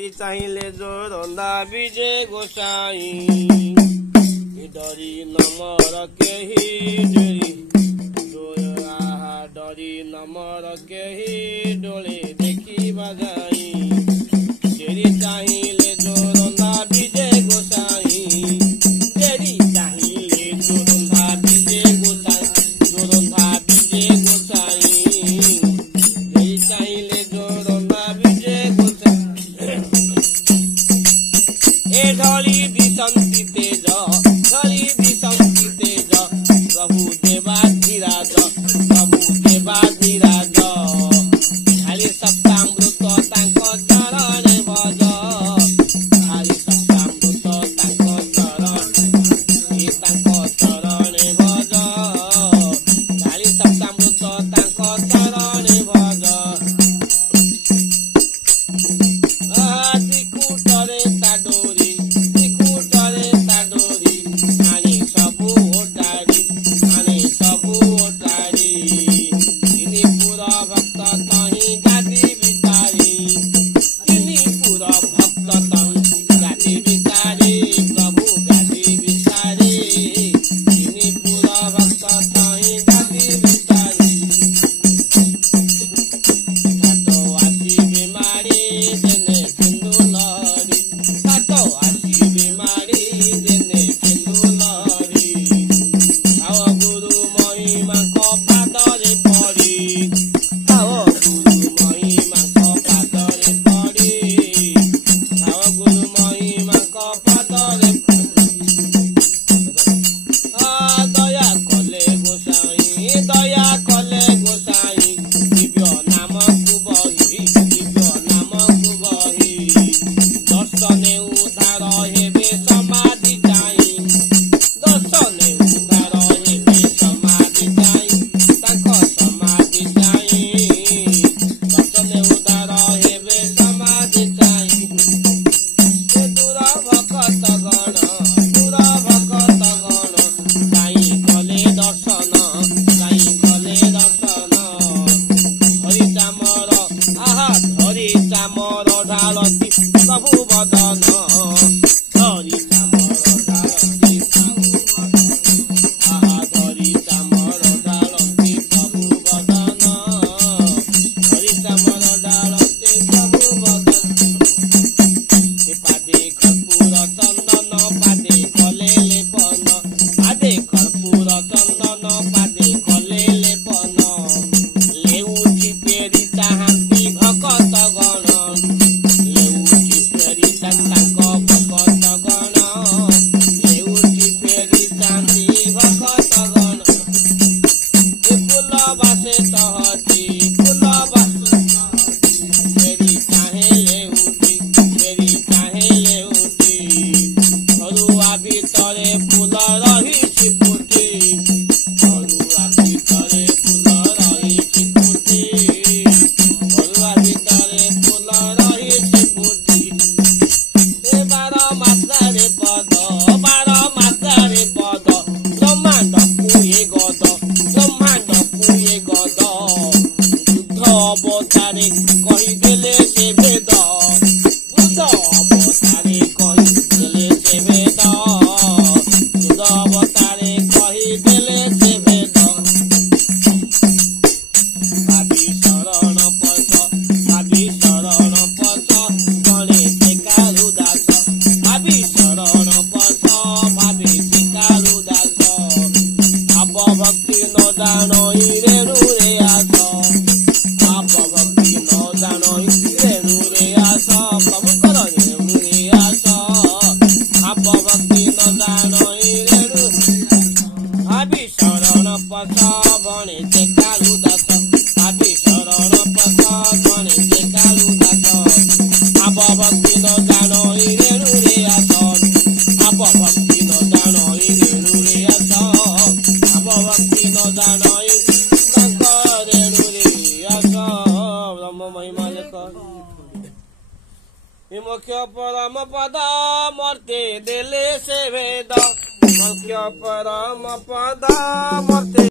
तेरी चाहिए जो रंधा विजय गोसाई डरी नमर केही डरी डरी नमर केही डोले देखी बजाई तेरी चाहिए जो रंधा विजय गोसाई तेरी चाहिए जो रंधा विजय गोसाई जो रंधा विजय गोसाई तेरी चाहिए जो रंधा विजय गोसाई ए ढली दिशंति तेज ढली दिशंति तेज प्रभु देवाधिराज प्रभु देवाधिराज खाली सप्तामृत तांक चरणे भज खाली सप्तामृत तांक चरणे भज खाली सप्तामृत तांक चरणे भज त्रिकुटरे ता डोरी त्रिकुटरे ता डोरी आने सबु ओटारी तिनी पुरा भक्त तही गादी बितारी तिनी पुरा भक्त तही गादी बितारी प्रभु गादी बितारी तिनी पुरा भक्त तही गादी बितारी काटो आसी बीमारी देने सिंधु लहरी काटो आसी बीमारी देने सिंधु लहरी आओ गुरु महिमा को पादरे पड़ी आओ गुरु महिमा को पादरे पड़ी आओ गुरु महिमा को पादरे दया कले गोसाई दिव्य नाम को बही दर्शने उद्धार हेबे समाधि जाई दर्शने उद्धार हेबे समाधि जाई तांक समाधि जाई दर्शने उद्धार हेबे समाधि जाई दूर भक्त गण साई कले दर्शन हरि चामर हरि चामर ढालती प्रभु बदन हरि चामर ढालती हरि चामर ढालती प्रभु बदन हरि चामर ढालती प्रभु बदन पादे कर्पूर चंदन पादे कले लेपन पादे कर्पूर चंदन पादे कले लेपन लेउची पेरी चाहती भक्त गण लेउची पेरी तांक भक्त गण लेउची पेरी चाहती भक्त गण फूल बासे तहती फूल बासे पेरी चाहे लेउची अरुआ भितरे फूल रही फुटी अरुआ भितरे फूल रही फुटी अरुआ भितरे फूल रही फुटी ए बार मात्रे पद ब्रह्मांड पुए गद बुद्ध अवतारे कहीदेले से भेद बुद्ध अवतारे कहीदेले से भेद बुद्ध अवतारे कहीदेले से भेद भावी शरण पथ गणेश कालु दास भावी शरण पथ भावी कालु दास आप भक्ति न जानो रेणु रे आस आप भक्ति न जानो रेणु रे आस प्रभु कर रेणु रे आस आप भक्ति न जानो रेणु भावी शरण पथ गणेश कालु दास भावी शरण पथ गणेश कालु दास आप भक्ति न जानो रेणु रे आस आप भक्ति न जानो रेणु रे आस आप भक्ति न जानो रेणु रे आस ब्रह्म महिमा मुख्य परम पद मर्ते देले से भेद मुख्य परम पद मर्ते